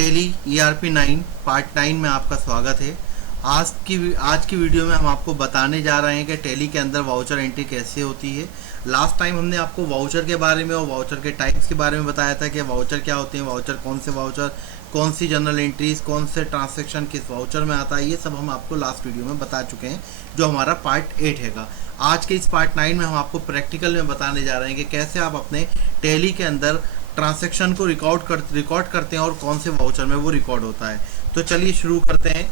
Tele ERP 9 part 9 में आपका स्वागत है। आज की वीडियो में हम आपको बताने जा रहे हैं कि टेली के अंदर वाउचर एंट्री कैसे होती है। लास्ट टाइम हमने आपको वाउचर के बारे में और वाउचर के टाइप्स के बारे में बताया था कि वाउचर क्या होते हैं, वाउचर कौन सी जनरल एंट्रीज, कौन से ट्रांजैक्शन किस वाउचर में आता है, ये सब हम आपको लास्ट वीडियो में बता चुके हैं, जो हमारा पार्ट 8 हैगा। आज के इस पार्ट 9 में हम आपको प्रैक्टिकल में बताने जा रहे हैं कि कैसे आप अपने टेली के अंदर ट्रांजैक्शन को रिकॉर्ड करते हैं और कौन से वाउचर में वो रिकॉर्ड होता है। तो चलिए शुरू करते हैं।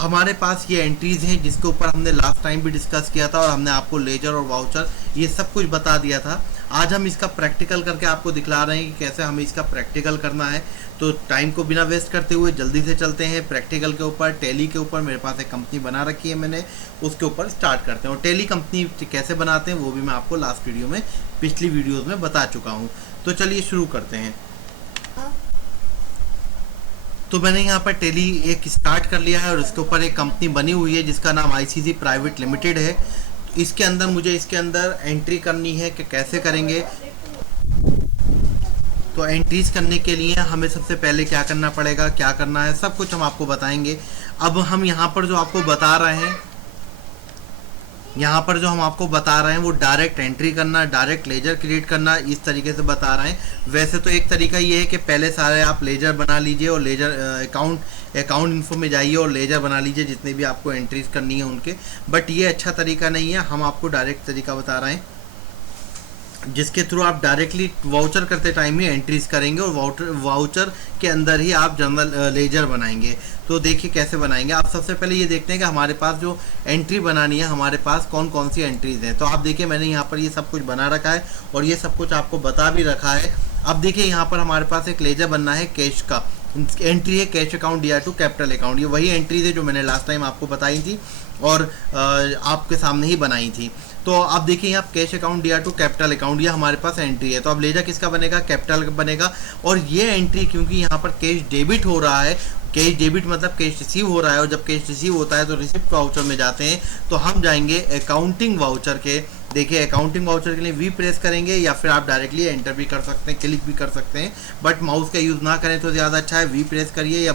हमारे पास ये एंट्रीज हैं जिसके ऊपर हमने लास्ट टाइम भी डिस्कस किया था और हमने आपको लेजर और वाउचर ये सब कुछ बता दिया था। आज हम इसका प्रैक्टिकल करके आपको दिखला रहे हैं कि कैसे हमें इसका प्रैक्टिकल करना है। तो टाइम को बिना वेस्ट करते हुए जल्दी से चलते हैं प्रैक्टिकल के ऊपर। टेली के ऊपर मेरे पास एक कंपनी बना रखी है मैंने, उसके ऊपर स्टार्ट करते हैं। और टेली कंपनी कैसे बनाते हैं वो भी मैं आपको लास्ट वीडियो में, पिछली वीडियोज़ में बता चुका हूँ। तो चलिए शुरू करते हैं। तो मैंने यहाँ पर टेली एक स्टार्ट कर लिया है और इसके ऊपर एक कंपनी बनी हुई है जिसका नाम ICC प्राइवेट लिमिटेड है। इसके अंदर मुझे इसके अंदर एंट्री करनी है कि कैसे करेंगे। तो एंट्रीज करने के लिए हमें सबसे पहले क्या करना पड़ेगा, क्या करना है, सब कुछ हम आपको बताएंगे। अब हम यहाँ पर जो आपको बता रहे हैं, वो डायरेक्ट एंट्री करना, डायरेक्ट लेजर क्रिएट करना, इस तरीके से बता रहे हैं। वैसे तो एक तरीका ये है कि पहले सारे आप लेजर बना लीजिए और लेजर अकाउंट इन्फो में जाइए और लेजर बना लीजिए जितने भी आपको एंट्रीज करनी है उनके। बट ये अच्छा तरीका नहीं है, हम आपको डायरेक्ट तरीका बता रहे हैं जिसके थ्रू आप डायरेक्टली वाउचर करते टाइम ही एंट्रीज करेंगे और वाउचर के अंदर ही आप जनरल लेजर बनाएंगे। तो देखिए कैसे बनाएंगे। आप सबसे पहले ये देखते हैं कि हमारे पास जो एंट्री बनानी है, हमारे पास कौन कौन सी एंट्रीज हैं। तो आप देखिए मैंने यहाँ पर ये सब कुछ बना रखा है और ये सब कुछ आपको बता भी रखा है। अब देखिए यहाँ पर हमारे पास एक लेजर बनना है कैश का। एंट्री है cash account DR to capital account. ये वही एंट्रीज है जो मैंने लास्ट टाइम आपको बताई थी और आपके सामने ही बनाई थी। तो आप देखिए यहाँ cash account DR to capital account, ये हमारे पास एंट्री है। तो अब लेजर किसका बनेगा, कैपिटल बनेगा। और ये एंट्री क्योंकि यहाँ पर कैश डेबिट हो रहा है, कैश डेबिट मतलब कैश रिसीव हो रहा है, और जब कैश रिसीव होता है तो रिसिप्ट वाउचर में जाते हैं। तो हम जाएंगे अकाउंटिंग वाउचर के। देखिए अकाउंटिंग वाउचर के लिए V प्रेस करेंगे या फिर आप डायरेक्टली एंटर भी कर सकते हैं, क्लिक भी कर सकते हैं, बट माउस का यूज़ ना करें तो ज़्यादा अच्छा है। V प्रेस करिए या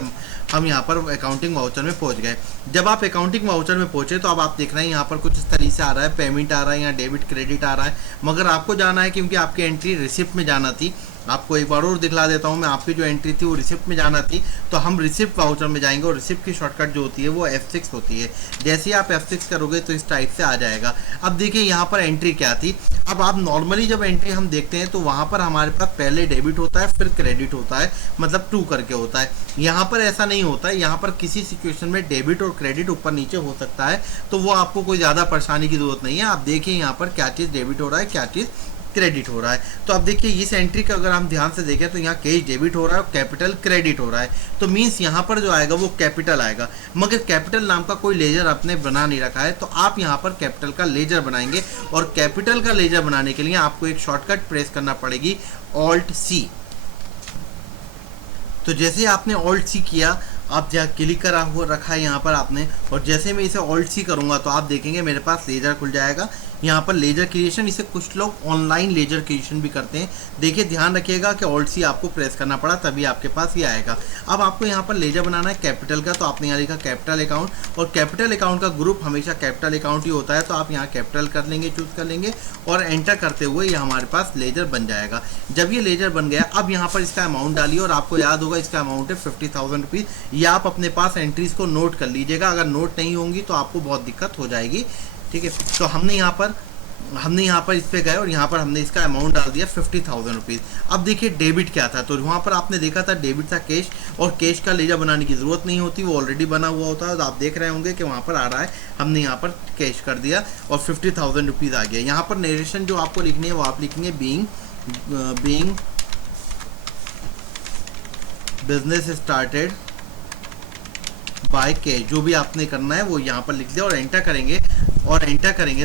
हम यहाँ पर अकाउंटिंग वाउचर में पहुँच गए। जब आप अकाउंटिंग वाउचर में पहुँचे तो अब आप देख रहे हैं यहाँ पर कुछ इस तरीके से आ रहा है, पेमेंट आ रहा है, यहाँ डेबिट क्रेडिट आ रहा है। मगर आपको जाना है क्योंकि आपकी एंट्री रिसिप्ट में जाना थी। आपको एक बार और दिखला देता हूँ मैं, आपकी जो एंट्री थी वो रिसिप्ट में जाना थी। तो हम रिसिप्ट वाउचर में जाएंगे और रिसिप्ट की शॉर्टकट जो होती है वो F6 होती है। जैसे ही आप F6 करोगे तो इस टाइप से आ जाएगा। अब देखिए यहाँ पर एंट्री क्या थी। अब आप नॉर्मली जब एंट्री हम देखते हैं तो वहाँ पर हमारे पास पहले डेबिट होता है फिर क्रेडिट होता है, मतलब 2 करके होता है। यहाँ पर ऐसा नहीं होता है। यहाँ पर किसी सिचुएशन में डेबिट और क्रेडिट ऊपर नीचे हो सकता है, तो वो आपको कोई ज़्यादा परेशानी की जरूरत नहीं है। आप देखिए यहाँ पर क्या चीज़ डेबिट हो रहा है, क्या चीज़ क्रेडिट हो रहा है। तो अब देखिए इस एंट्री का अगर हम ध्यान से देखें तो यहाँ कैश डेबिट हो रहा है और कैपिटल क्रेडिट हो रहा है। तो मीन्स यहाँ पर जो आएगा वो कैपिटल आएगा, मगर कैपिटल नाम का कोई लेजर आपने बना नहीं रखा है। तो आप यहाँ पर कैपिटल का लेजर बनाएंगे और कैपिटल का लेजर बनाने के लिए आपको एक शॉर्टकट प्रेस करना पड़ेगी, Alt+C। तो जैसे आपने Alt+C किया, आप जहाँ क्लिक करा हुआ रखा है यहाँ पर आपने, और जैसे मैं इसे Alt+C करूँगा तो आप देखेंगे मेरे पास लेजर खुल जाएगा। यहाँ पर लेजर क्रिएशन, इसे कुछ लोग ऑनलाइन लेजर क्रिएशन भी करते हैं। देखिए ध्यान रखिएगा कि Alt+C आपको प्रेस करना पड़ा तभी आपके पास ये आएगा। अब आपको यहाँ पर लेजर बनाना है कैपिटल का, तो आपने यहाँ लिखा कैपिटल अकाउंट, और कैपिटल अकाउंट का ग्रुप हमेशा कैपिटल अकाउंट ही होता है। तो आप यहाँ कैपिटल कर लेंगे, चूज़ कर लेंगे और एंटर करते हुए ये हमारे पास लेजर बन जाएगा। जब ये लेजर बन गया, अब यहाँ पर इसका अमाउंट डालिए और आपको याद होगा इसका अमाउंट है 50,000 रुपीज़। ये आप अपने पास एंट्रीज को नोट कर लीजिएगा, अगर नोट नहीं होंगी तो आपको बहुत दिक्कत हो जाएगी। ठीक है, तो हमने यहाँ पर इस पे गए और यहाँ पर हमने इसका अमाउंट डाल दिया 50,000 रुपीज़। अब देखिए डेबिट क्या था, तो वहाँ पर आपने देखा था डेबिट था कैश, और कैश का लेजर बनाने की ज़रूरत नहीं होती, वो ऑलरेडी बना हुआ होता है। तो आप देख रहे होंगे कि वहाँ पर आ रहा है, हमने यहाँ पर कैश कर दिया और 50,000 रुपीज़ आ गया। यहाँ पर नरेशन जो आपको लिखनी है वो आप लिखेंगे being business started by cash. जो भी आपने करना है वो यहाँ पर लिख दिया और एंटर करेंगे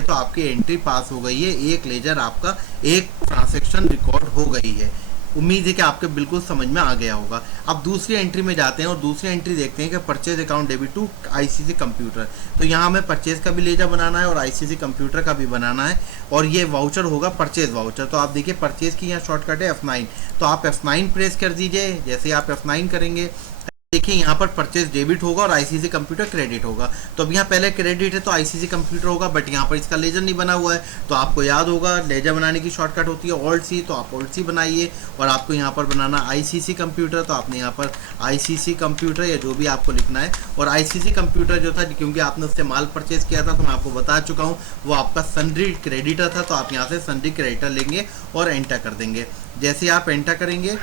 तो आपकी एंट्री पास हो गई है। एक लेजर आपका, एक ट्रांजैक्शन रिकॉर्ड हो गई है। उम्मीद है कि आपके बिल्कुल समझ में आ गया होगा। अब दूसरी एंट्री में जाते हैं और दूसरी एंट्री देखते हैं कि purchase account debit to ICC computer. तो यहाँ हमें परचेज का भी लेजर बनाना है और ICC कंप्यूटर का भी बनाना है, और ये वाउचर होगा परचेज वाउचर। तो आप देखिए परचेज की यहाँ शॉर्टकट है F9, तो आप F9 प्रेस कर दीजिए। जैसे आप F9 करेंगे देखिए यहाँ पर परचेज डेबिट होगा और आईसीसी कंप्यूटर क्रेडिट होगा। तो अब यहाँ पहले क्रेडिट है तो आईसीसी कंप्यूटर होगा, बट यहाँ पर इसका लेजर नहीं बना हुआ है। तो आपको याद होगा लेजर बनाने की शॉर्टकट होती है ऑल्ट सी, तो आप ऑल्ट सी बनाइए और आपको यहाँ पर बनाना आईसीसी कंप्यूटर। तो आपने यहाँ पर आईसीसी कंप्यूटर या जो भी आपको लिखना है, और आईसीसी कंप्यूटर जो था क्योंकि आपने उससे माल परचेज किया था तो मैं आपको बता चुका हूँ वो आपका सन्ड्री क्रेडिटर था। तो आप यहाँ से सन्ड्री क्रेडिटर लेंगे और एंटर कर देंगे। जैसे आप एंटर करेंगे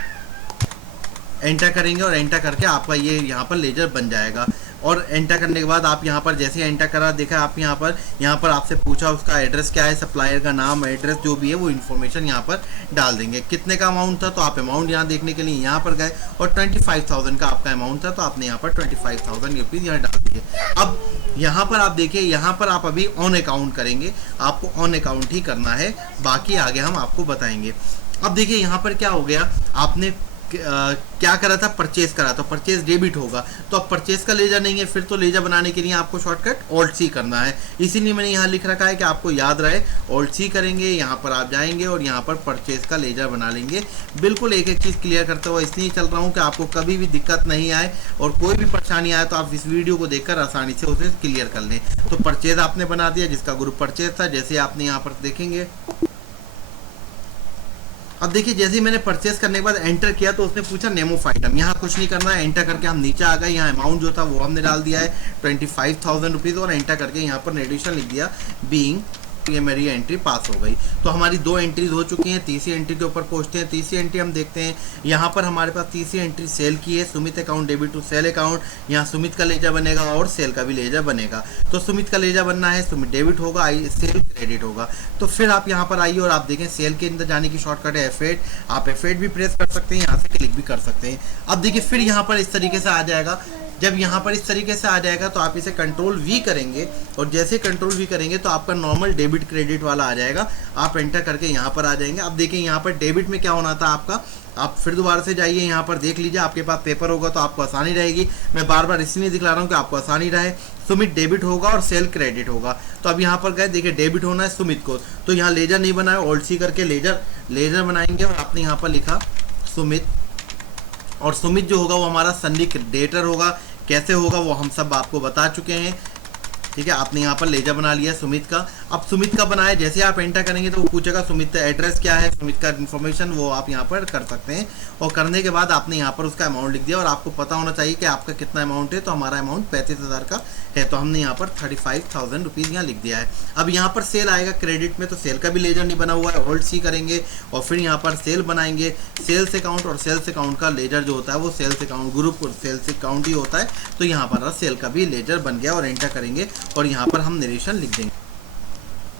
और एंटर करके आपका ये यहाँ पर लेजर बन जाएगा। और एंटर करने के बाद आप यहाँ पर जैसे एंटर करा देखा आप यहाँ पर आपसे पूछा उसका एड्रेस क्या है, सप्लायर का नाम, एड्रेस जो भी है वो इन्फॉर्मेशन यहाँ पर डाल देंगे। कितने का अमाउंट था तो आप अमाउंट यहाँ देखने के लिए यहाँ पर गए और 25,000 का आपका अमाउंट था तो आपने यहाँ पर 25,000 रुपीज़ यहाँ डाल दिए। अब यहाँ पर आप देखिए यहाँ पर आप अभी ऑन अकाउंट करेंगे, आपको ऑन अकाउंट ही करना है, बाकी आगे हम आपको बताएंगे। अब देखिए यहाँ पर क्या हो गया, आपने क्या करा था, परचेज करा, तो परचेज डेबिट होगा। तो अब परचेज का लेजर नहीं है, फिर तो लेजर बनाने के लिए आपको शॉर्टकट ऑल्ट सी करना है। इसीलिए मैंने यहाँ लिख रखा है कि आपको याद रहे ऑल्ट सी करेंगे, यहाँ पर आप जाएंगे और यहाँ पर परचेज का लेजर बना लेंगे। बिल्कुल एक एक चीज़ क्लियर करते हुए इसलिए चल रहा हूँ कि आपको कभी भी दिक्कत नहीं आए और कोई भी परेशानी आए तो आप इस वीडियो को देखकर आसानी से उसे क्लियर कर लें। तो परचेज आपने बना दिया जिसका ग्रुप परचेज था, जैसे आपने यहाँ पर देखेंगे। अब देखिए जैसे ही मैंने परचेस करने के बाद एंटर किया तो उसने पूछा नेम ऑफ आइटम, यहाँ कुछ नहीं करना है, एंटर करके हम नीचे आ गए। यहाँ अमाउंट जो था वो हमने डाल दिया है 25,000 रुपीज़ और एंटर करके यहाँ पर एडिशन लिख दिया बीइंग। ये मेरी एंट्री पास हो गई। तो हमारी 2 एंट्रीज हो चुकी हैं। तीसरी एंट्री के ऊपर पहुंचते हैं। तीसरी एंट्री हम देखते हैं, यहाँ पर हमारे पास तीसरी एंट्री सेल की है, Sumit account debit to sale account. यहाँ सुमित का लेजर बनेगा और सेल का भी लेजर बनेगा। तो सुमित का लेजर बनना है, सुमित डेबिट होगा, सेल क्रेडिट होगा। तो फिर आप यहाँ पर आइए और आप देखें सेल के अंदर जाने की शॉर्टकट है F8। आप F8 भी प्रेस कर सकते हैं, यहाँ से क्लिक भी कर सकते हैं। अब देखिए फिर यहाँ पर इस तरीके से आ जाएगा। जब यहाँ पर इस तरीके से आ जाएगा तो आप इसे कंट्रोल V करेंगे और जैसे कंट्रोल V करेंगे तो आपका नॉर्मल डेबिट क्रेडिट वाला आ जाएगा। आप एंटर करके यहाँ पर आ जाएंगे। अब देखिए यहाँ पर डेबिट में क्या होना था आपका, आप फिर दोबारा से जाइए, यहाँ पर देख लीजिए, आपके पास पेपर होगा तो आपको आसानी रहेगी। मैं बार बार इसलिए दिखला रहा हूँ कि आपको आसानी रहे। सुमित डेबिट होगा और सेल क्रेडिट होगा। तो अब यहाँ पर गए, देखिए डेबिट होना है सुमित को, तो यहाँ लेजर नहीं बना है, ऑल्ट सी करके लेजर बनाएंगे और आपने यहाँ पर लिखा सुमित। और सुमित जो होगा वो हमारा सन्नी क्रेडिटर होगा। कैसे होगा वो हम सब आपको बता चुके हैं, ठीक है। आपने यहाँ पर लेजर बना लिया सुमित का। अब सुमित का बनाए, जैसे आप एंटर करेंगे तो वो पूछेगा सुमित का एड्रेस क्या है, सुमित का इन्फॉर्मेशन वो आप यहाँ पर कर सकते हैं। और करने के बाद आपने यहाँ पर उसका अमाउंट लिख दिया और आपको पता होना चाहिए कि आपका कितना अमाउंट है। तो हमारा अमाउंट 35,000 का है, तो हमने यहाँ पर 35,000 रुपीज़ यहाँ लिख दिया है। अब यहाँ पर सेल आएगा क्रेडिट में, तो सेल का भी लेजर नहीं बना हुआ है, होल्ड सी करेंगे और फिर यहाँ पर सेल बनाएंगे। सेल्स अकाउंट और सेल्स अकाउंट का लेजर जो होता है वो सेल्स अकाउंट ग्रुप और सेल्स अकाउंट ही होता है। तो यहाँ पर सेल का भी लेजर बन गया और एंटर करेंगे और यहाँ पर हम नरेशन लिख देंगे।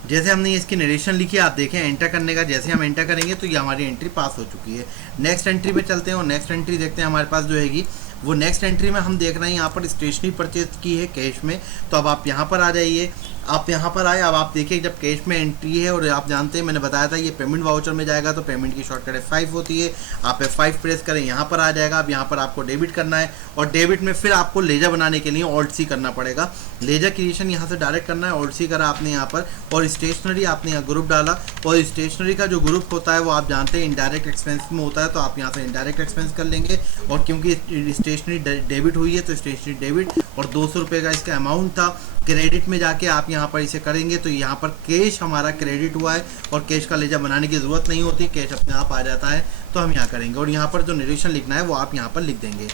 जैसे हमने इसकी नरेशन लिखी, आप देखें एंटर करने का, जैसे हम एंटर करेंगे तो ये हमारी एंट्री पास हो चुकी है। नेक्स्ट एंट्री पे चलते हैं और नेक्स्ट एंट्री देखते हैं हमारे पास जो हैगी वो नेक्स्ट एंट्री में हम देख रहे हैं यहाँ पर स्टेशनरी परचेज की है कैश में। तो अब आप यहाँ पर आ जाइए, आप यहाँ पर आए। अब आप देखिए जब कैश में एंट्री है और आप जानते हैं मैंने बताया था ये पेमेंट वाउचर में जाएगा तो पेमेंट की शॉर्टकट F5 होती है। आप F5 प्रेस करें, यहाँ पर आ जाएगा। अब यहाँ पर आपको डेबिट करना है और डेबिट में फिर आपको लेजर बनाने के लिए ऑल्ट सी करना पड़ेगा। लेजर क्रिएशन यहाँ से डायरेक्ट करना है, ऑल्ट सी करा आपने यहाँ पर। और स्टेशनरी आपने यहाँ ग्रुप डाला और स्टेशनरी का जो ग्रुप होता है वो आप जानते हैं इनडायरेक्ट एक्सपेंस में होता है, तो आप यहाँ से इनडायरेक्ट एक्सपेंस कर लेंगे। और क्योंकि स्टेशनरी डेबिट हुई है तो स्टेशनरी डेबिट और 200 रुपये का इसका अमाउंट था। क्रेडिट में जाके आप यहाँ पर इसे करेंगे तो यहाँ पर कैश हमारा क्रेडिट हुआ है और कैश का लेजर बनाने की ज़रूरत नहीं होती, कैश अपने आप आ जाता है। तो हम यहाँ करेंगे और यहाँ पर जो नरेशन लिखना है वो आप यहाँ पर लिख देंगे।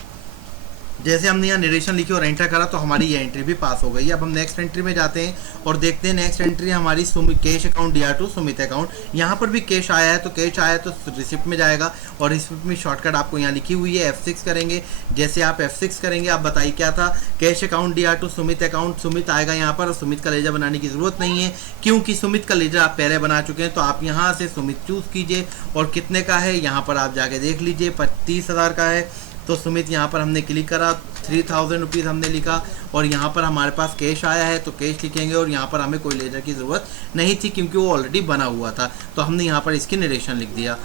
जैसे हमने यहाँ नरेशन लिखी और एंटर करा तो हमारी ये एंट्री भी पास हो गई। अब हम नेक्स्ट एंट्री में जाते हैं और देखते हैं नेक्स्ट एंट्री हमारी cash account DR2 Sumit account. यहाँ पर भी कैश आया है, तो कैश आया है तो रिसिप्ट में जाएगा और रिसिप्ट में शॉर्टकट आपको यहाँ लिखी हुई है F6 करेंगे। जैसे आप F6 करेंगे, आप बताइए क्या था, cash account DR2 Sumit account, Sumit आएगा यहाँ पर और सुमित का लेजर बनाने की ज़रूरत नहीं है क्योंकि सुमित का लेजर आप पहले बना चुके हैं। तो आप यहाँ से सुमित चूज़ कीजिए और कितने का है यहाँ पर आप जाके देख लीजिए, 35,000 का है। तो सुमित यहाँ पर हमने क्लिक करा, 3,000 रुपीज़ हमने लिखा और यहाँ पर हमारे पास कैश आया है तो कैश लिखेंगे और यहाँ पर हमें कोई लेजर की ज़रूरत नहीं थी क्योंकि वो ऑलरेडी बना हुआ था। तो हमने यहाँ पर इसकी नरेशन लिख दिया।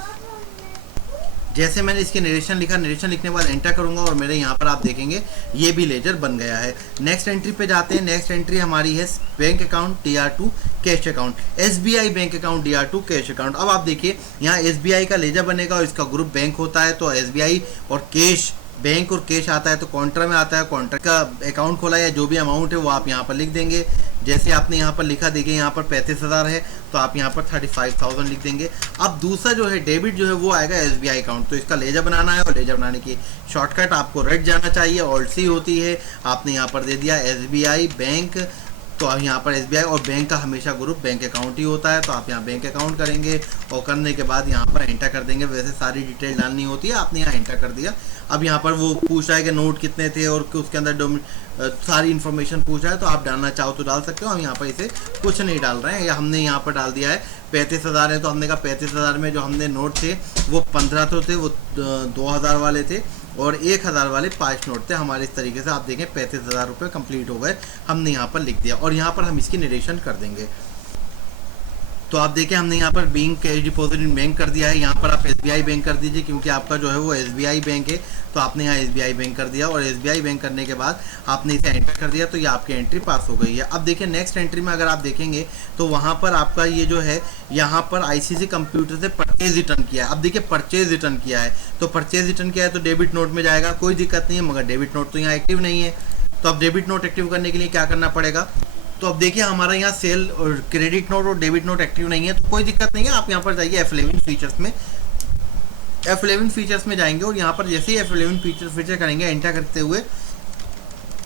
जैसे मैंने इसके नरेशन लिखा, नरेशन लिखने के बाद एंटर करूंगा और मेरे यहाँ पर आप देखेंगे ये भी लेजर बन गया है। नेक्स्ट एंट्री पे जाते हैं। नेक्स्ट एंट्री हमारी है bank account DR2 cash account, SBI bank account DR2 cash account. अब आप देखिए यहाँ SBI का लेजर बनेगा और इसका ग्रुप बैंक होता है तो SBI और कैश बैंक और कैश आता है तो कॉन्ट्रा में आता है, कॉन्ट्रा का अकाउंट खोला है, जो भी अमाउंट है वो आप यहाँ पर लिख देंगे। जैसे आपने यहाँ पर लिखा, देखिए यहाँ पर 35,000 है तो आप यहाँ पर 35,000 लिख देंगे। अब दूसरा जो है डेबिट जो है वो आएगा SBI अकाउंट, तो इसका लेजर बनाना है और लेजर बनाने की शॉर्टकट आपको रेड जाना चाहिए, ऑल्ट सी होती है, आपने यहाँ पर दे दिया SBI बैंक। तो अब यहाँ पर SBI और बैंक का हमेशा ग्रुप बैंक अकाउंट ही होता है, तो आप यहाँ बैंक अकाउंट करेंगे और करने के बाद यहाँ पर एंटर कर देंगे। वैसे सारी डिटेल डालनी होती है, आपने यहाँ एंटर कर दिया। अब यहाँ पर वो पूछ रहा है कि नोट कितने थे और उसके अंदर सारी इन्फॉर्मेशन पूछ रहा है, तो आप डालना चाहो तो डाल सकते हो। हम यहाँ पर इसे कुछ नहीं डाल रहे हैं, या हमने यहाँ पर डाल दिया है 35,000 है, तो हमने कहा 35,000 में जो हमने नोट थे वो 15 तो थे, वो 2,000 वाले थे और 1,000 वाले 5 नोट थे हमारे। इस तरीके से आप देखें 35,000 रुपये कंप्लीट हो गए, हमने यहाँ पर लिख दिया और यहाँ पर हम इसकी नरेशन कर देंगे। तो आप देखें हमने यहाँ पर bank cash deposit in bank कर दिया है, यहाँ पर आप SBI बैंक कर दीजिए क्योंकि आपका जो है वो SBI बैंक है, तो आपने यहाँ SBI बैंक कर दिया और SBI बैंक करने के बाद आपने इसे एंटर कर दिया, तो ये आपकी एंट्री पास हो गई है। अब देखिए नेक्स्ट एंट्री में अगर आप देखेंगे तो वहाँ पर आपका ये जो है यहाँ पर ICC कंप्यूटर से परचेज रिटर्न किया है। अब देखिए परचेज रिटर्न किया है, तो परचेज रिटर्न किया है तो डेबिट नोट में जाएगा, कोई दिक्कत नहीं है, मगर डेबिट नोट तो यहाँ एक्टिव नहीं है। तो अब डेबिट नोट एक्टिव करने के लिए क्या करना पड़ेगा, तो अब देखिए हमारा यहाँ सेल और क्रेडिट नोट और डेबिट नोट एक्टिव नहीं है, तो कोई दिक्कत नहीं है। आप यहाँ पर जाइए F11 फीचर्स में, F11 फीचर्स में जाएंगे और यहाँ पर जैसे ही F11 फीचर करेंगे एंटर करते हुए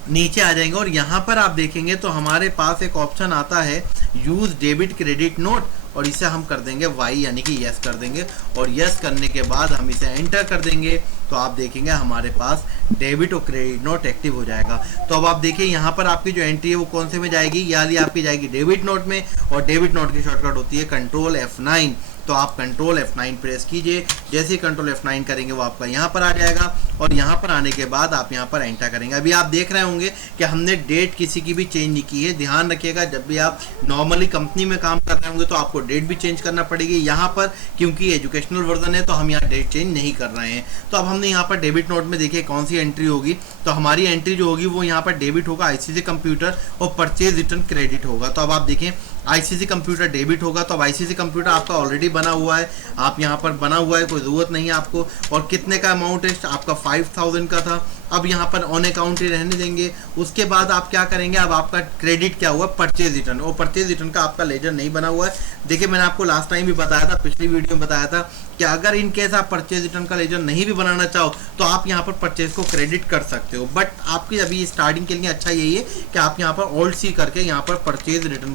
नीचे आ जाएंगे और यहाँ पर आप देखेंगे तो हमारे पास एक ऑप्शन आता है यूज़ डेबिट क्रेडिट नोट, और इसे हम कर देंगे वाई यानी कि यस कर देंगे और यस करने के बाद हम इसे एंटर कर देंगे, तो आप देखेंगे हमारे पास डेबिट और क्रेडिट नोट एक्टिव हो जाएगा। तो अब आप देखिए यहाँ पर आपकी जो एंट्री है वो कौन से में जाएगी, ये वाली आपकी जाएगी डेबिट नोट में, और डेबिट नोट की शॉर्टकट होती है कंट्रोल F9। तो आप कंट्रोल F9 प्रेस कीजिए, जैसे ही कंट्रोल F9 करेंगे वो आपका यहाँ पर आ जाएगा और यहाँ पर आने के बाद आप यहाँ पर एंटर करेंगे। अभी आप देख रहे होंगे कि हमने डेट किसी की भी चेंज नहीं की है। ध्यान रखिएगा जब भी आप नॉर्मली कंपनी में काम कर रहे होंगे तो आपको डेट भी चेंज करना पड़ेगी। यहाँ पर क्योंकि एजुकेशनल वर्जन है तो हम यहाँ डेट चेंज नहीं कर रहे हैं। तो अब हमने यहाँ पर डेबिट नोट में देखिए कौन सी एंट्री होगी, तो हमारी एंट्री जो होगी वो यहाँ पर डेबिट होगा ICC कंप्यूटर और परचेज रिटर्न क्रेडिट होगा। तो अब आप देखें ICC कंप्यूटर डेबिट होगा, तो अब ICC कंप्यूटर आपका ऑलरेडी बना हुआ है, आप यहाँ पर बना हुआ है, कोई ज़रूरत नहीं है आपको। और कितने का अमाउंट है, आपका 5,000 का था। अब यहाँ पर ऑन अकाउंट ही रहने देंगे। उसके बाद आप क्या करेंगे, अब आपका क्रेडिट क्या हुआ, परचेज रिटर्न, और परचेज रिटर्न का आपका लेजर नहीं बना हुआ है। देखिए मैंने आपको लास्ट टाइम भी बताया था, पिछली वीडियो में बताया था कि अगर इन केस आप परचेज रिटर्न का लेजर नहीं भी बनाना चाहो तो आप यहाँ पर परचेज को क्रेडिट कर सकते हो, बट आपकी अभी स्टार्टिंग के लिए अच्छा यही है कि आप यहाँ पर ऑल्ट सी करके यहाँ पर परचेज रिटर्न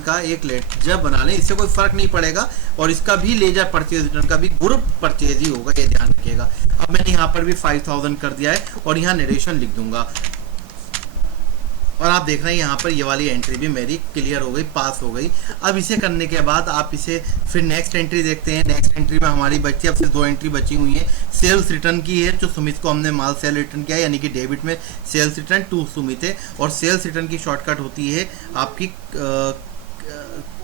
का एक लेजर बना लें। इससे कोई फर्क नहीं पड़ेगा और इसका भी लेजर परचेज रिटर्न का भी ग्रुप परचेज ही होगा, ये ध्यान रखिएगा। अब मैंने यहाँ पर भी 5,000 कर दिया है और यहाँ नरेशन लिख दूंगा और आप देख रहे हैं यहाँ पर ये वाली एंट्री भी मेरी क्लियर हो गई, पास हो गई। अब इसे करने के बाद आप इसे फिर नेक्स्ट एंट्री देखते हैं। नेक्स्ट एंट्री में हमारी बची, अब सिर्फ 2 एंट्री बची हुई है। सेल्स रिटर्न की है, जो सुमित को हमने माल सेल रिटर्न किया यानी कि डेबिट में सेल्स रिटर्न टू सुमित है, और सेल्स रिटर्न की शॉर्टकट होती है आपकी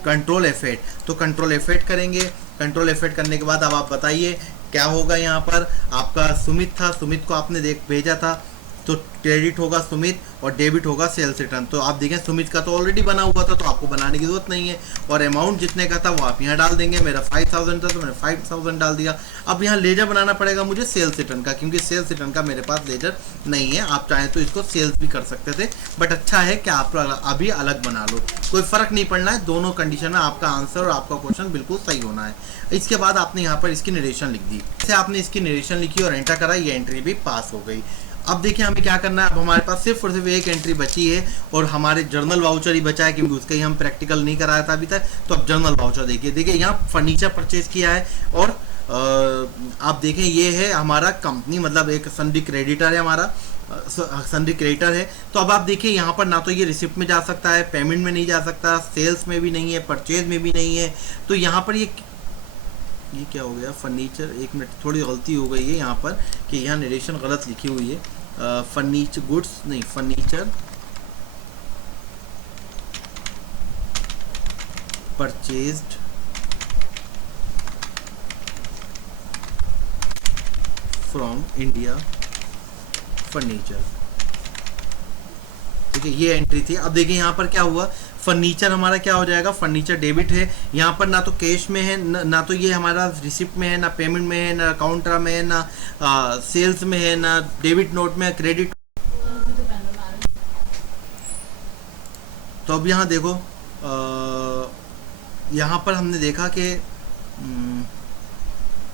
कंट्रोल F8। तो कंट्रोल F8 करेंगे। कंट्रोल F8 करने के बाद अब आप बताइए क्या होगा। यहाँ पर आपका सुमित था, सुमित को आपने भेजा था, तो क्रेडिट होगा सुमित और डेबिट होगा सेल्स रिटर्न। तो आप देखें सुमित का तो ऑलरेडी बना हुआ था तो आपको बनाने की जरूरत नहीं है, और अमाउंट जितने का था वो आप यहाँ डाल देंगे। मेरा 5,000 था तो मैंने 5,000 डाल दिया। अब यहाँ लेजर बनाना पड़ेगा मुझे सेल्स रिटर्न का, क्योंकि सेल्स रिटर्न का मेरे पास लेजर नहीं है। आप चाहें तो इसको सेल्स भी कर सकते थे, बट अच्छा है कि आप अभी अलग बना लो, कोई फर्क नहीं पड़ना है। दोनों कंडीशन में आपका आंसर और आपका क्वेश्चन बिल्कुल सही होना है। इसके बाद आपने यहाँ पर इसकी नरेशन लिख दी, जैसे आपने इसकी नरेशन लिखी और एंटर करा, ये एंट्री भी पास हो गई। अब देखिए हमें क्या करना है, अब हमारे पास सिर्फ और सिर्फ एक एंट्री बची है और हमारे जर्नल वाउचर ही बचा है, क्योंकि उसका ही हम प्रैक्टिकल नहीं कराया था अभी तक। तो अब जर्नल वाउचर देखिए यहाँ फर्नीचर परचेज किया है और आप देखें ये है हमारा कंपनी, मतलब एक सन्डी क्रेडिटर है हमारा, सन्डी क्रेडिटर है। तो अब आप देखिए यहाँ पर ना तो ये रिसिप्ट में जा सकता है, पेमेंट में नहीं जा सकता, सेल्स में भी नहीं है, परचेज में भी नहीं है। तो यहाँ पर ये क्या हो गया, फर्नीचर, एक मिनट, थोड़ी गलती हो गई है यहाँ पर कि यहाँ नरेशन गलत लिखी हुई है। फर्नीचर गुड्स नहीं, furniture purchased from India furniture. ठीक है, ये एंट्री थी। अब देखिए यहाँ पर क्या हुआ, फर्नीचर हमारा क्या हो जाएगा, फर्नीचर डेबिट है। यहाँ पर ना तो कैश में है, ना तो ये हमारा रिसिप्ट में है, ना पेमेंट में है, ना काउंटर में है, ना सेल्स में है, ना डेबिट नोट में, क्रेडिट। तो अब यहाँ देखो, यहाँ पर हमने देखा कि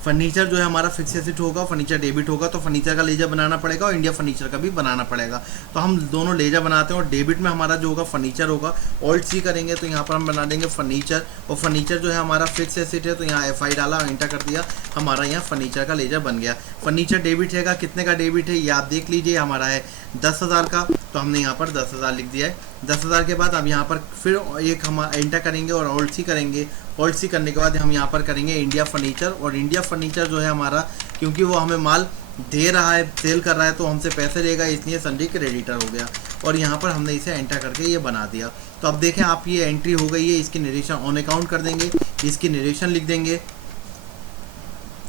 फर्नीचर जो है हमारा फिक्स एसेट होगा, फर्नीचर डेबिट होगा, तो फर्नीचर का लेजर बनाना पड़ेगा और इंडिया फर्नीचर का भी बनाना पड़ेगा। तो हम दोनों लेजर बनाते हैं और डेबिट में हमारा जो होगा फर्नीचर होगा। ऑल्ट सी करेंगे तो यहाँ पर हम बना देंगे फर्नीचर, और फर्नीचर जो है हमारा फिक्स एसेट है, तो यहाँ FI डाला, एंटर कर दिया, हमारा यहाँ फर्नीचर का लेजर बन गया। फर्नीचर डेबिट है, कितने का डेबिट है ये आप देख लीजिए, हमारा है 10,000 का, तो हमने यहाँ पर 10,000 लिख दिया है। 10,000 के बाद अब यहाँ पर फिर एक हम एंटर करेंगे और ऑल्ट सी करेंगे। ऑल्ट सी करने के बाद हम यहाँ पर करेंगे इंडिया फर्नीचर, और इंडिया फर्नीचर जो है हमारा, क्योंकि वो हमें माल दे रहा है, सेल कर रहा है, तो हमसे पैसे लेगा, इसलिए संडे क्रेडिटर हो गया। और यहाँ पर हमने इसे एंटर करके ये बना दिया। तो अब देखें आप, ये एंट्री हो गई है, इसकी नरेशन ऑन अकाउंट कर देंगे, इसकी नरेशन लिख देंगे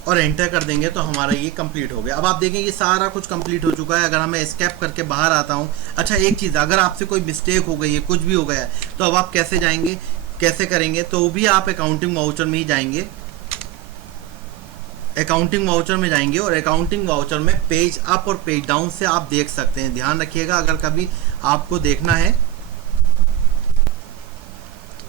और एंटर कर देंगे, तो हमारा ये कंप्लीट हो गया। अब आप देखें ये सारा कुछ कंप्लीट हो चुका है। अगर मैं एस्केप करके बाहर आता हूँ, अच्छा एक चीज़, अगर आपसे कोई मिस्टेक हो गई है, कुछ भी हो गया है, तो अब आप कैसे जाएंगे, कैसे करेंगे, तो भी आप अकाउंटिंग वाउचर में ही जाएंगे। अकाउंटिंग वाउचर में जाएंगे और अकाउंटिंग वाउचर में पेज अप और पेज डाउन से आप देख सकते हैं। ध्यान रखिएगा अगर कभी आपको देखना है।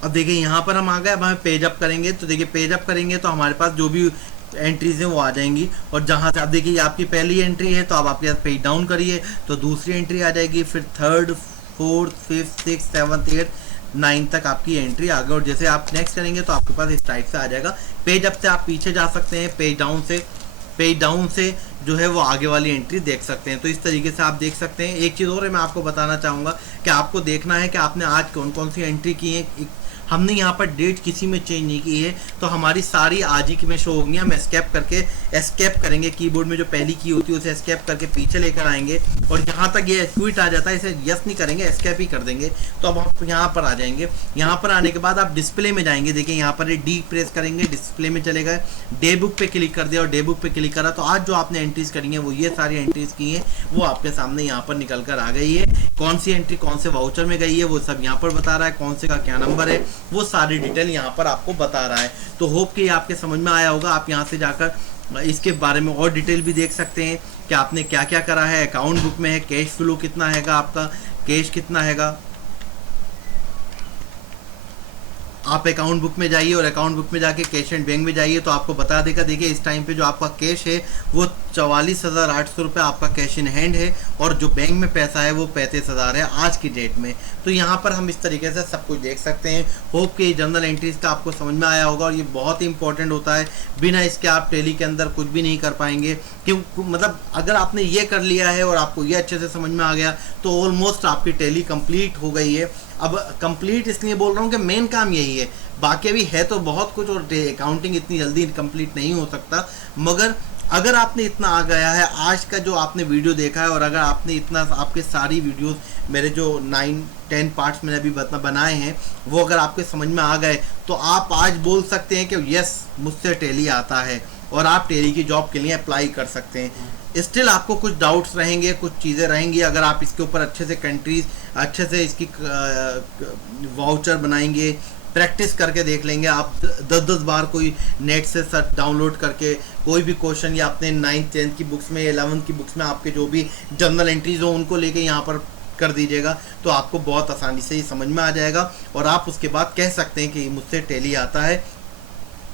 अब देखिए यहाँ पर हम आ गए, अब हमें पेज अप करेंगे, तो देखिए पेज अप करेंगे तो हमारे पास जो भी एंट्रीज हैं वो आ जाएंगी। और जहाँ से आप देखिए आपकी पहली एंट्री है, तो अब आप यहाँ पेज डाउन करिए तो दूसरी एंट्री आ जाएगी, फिर 3rd 4th 5th 6th 7th 8th 9th तक आपकी एंट्री आ गई। और जैसे आप नेक्स्ट करेंगे तो आपके पास इस टाइप से आ जाएगा। पेज अप से आप पीछे जा सकते हैं, पेज डाउन से जो है वो आगे वाली एंट्री देख सकते हैं। तो इस तरीके से आप देख सकते हैं। एक चीज़ और है, मैं आपको बताना चाहूँगा कि आपको देखना है कि आपने आज कौन कौन सी एंट्री की है। हमने यहाँ पर डेट किसी में चेंज नहीं की है, तो हमारी सारी आज ही की में शो होंगी। हम एस्केप करेंगे, कीबोर्ड में जो पहली की होती है उसे एस्केप करके पीछे लेकर आएंगे, और जहाँ तक ये क्विट आ जाता है इसे यस नहीं करेंगे, एस्केप ही कर देंगे। तो अब हम यहाँ पर आ जाएंगे। यहाँ पर आने के बाद आप डिस्प्ले में जाएंगे, देखिए यहाँ पर डी प्रेस करेंगे, डिस्प्ले में चले गए, डे बुक पे क्लिक कर दिया और डे बुक पे क्लिक करा, तो आज जो आपने एंट्रीज करी है वो ये सारी एंट्रीज की हैं वो आपके सामने यहाँ पर निकल कर आ गई है। कौन सी एंट्री कौन से वाउचर में गई है वो सब यहाँ पर बता रहा है, कौन से का क्या नंबर है वो सारी डिटेल यहाँ पर आपको बता रहा है। तो होप कि आपके समझ में आया होगा। आप यहाँ से जाकर इसके बारे में और डिटेल भी देख सकते हैं कि आपने क्या क्या करा है। अकाउंट बुक में है कैश फ्लो कितना हैगा, आपका कैश कितना हैगा। आप अकाउंट बुक में जाइए और अकाउंट बुक में जाके कैश एंड बैंक में जाइए तो आपको बता देगा। देखिए इस टाइम पे जो आपका कैश है वो 44,800 रुपये आपका कैश इन हैंड है, और जो बैंक में पैसा है वो 35,000 है आज की डेट में। तो यहाँ पर हम इस तरीके से सब कुछ देख सकते हैं। होप कि जर्नल एंट्रीज का आपको समझ में आया होगा, और ये बहुत ही इंपॉर्टेंट होता है। बिना इसके आप टैली के अंदर कुछ भी नहीं कर पाएंगे। क्यों, मतलब अगर आपने ये कर लिया है और आपको ये अच्छे से समझ में आ गया तो ऑलमोस्ट आपकी टैली कंप्लीट हो गई है। अब कंप्लीट इसलिए बोल रहा हूँ कि मेन काम यही है, बाकी अभी है तो बहुत कुछ, और अकाउंटिंग इतनी जल्दी कंप्लीट नहीं हो सकता। मगर अगर आपने इतना आ गया है, आज का जो आपने वीडियो देखा है, और अगर आपने इतना, आपके सारी वीडियोस मेरे जो 9-10 पार्ट्स मैंने अभी बनाए हैं वो अगर आपके समझ में आ गए, तो आप आज बोल सकते हैं कि यस मुझसे टैली आता है और आप टैली की जॉब के लिए अप्लाई कर सकते हैं। स्टिल आपको कुछ डाउट्स रहेंगे, कुछ चीज़ें रहेंगी। अगर आप इसके ऊपर अच्छे से कंट्रीज, अच्छे से इसकी वाउचर बनाएंगे, प्रैक्टिस करके देख लेंगे, आप 10-10 बार कोई नेट से सर्च डाउनलोड करके कोई भी क्वेश्चन, या अपने 9th 10th की बुक्स में, 11th की बुक्स में आपके जो भी जर्नल एंट्रीज हो उनको लेके यहाँ पर कर दीजिएगा, तो आपको बहुत आसानी से ये समझ में आ जाएगा। और आप उसके बाद कह सकते हैं कि मुझसे टैली आता है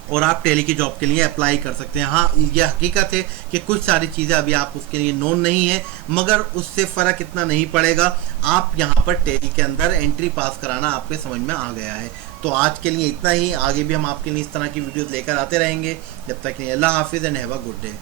और आप टैली की जॉब के लिए अप्लाई कर सकते हैं। हाँ, यह हकीकत है कि कुछ सारी चीज़ें अभी आप उसके लिए नोन नहीं है, मगर उससे फ़र्क इतना नहीं पड़ेगा। आप यहाँ पर टैली के अंदर एंट्री पास कराना आपके समझ में आ गया है। तो आज के लिए इतना ही, आगे भी हम आपके लिए इस तरह की वीडियोज़ लेकर आते रहेंगे। जब तक के लिए अल्लाह हाफिज़ and have a good day.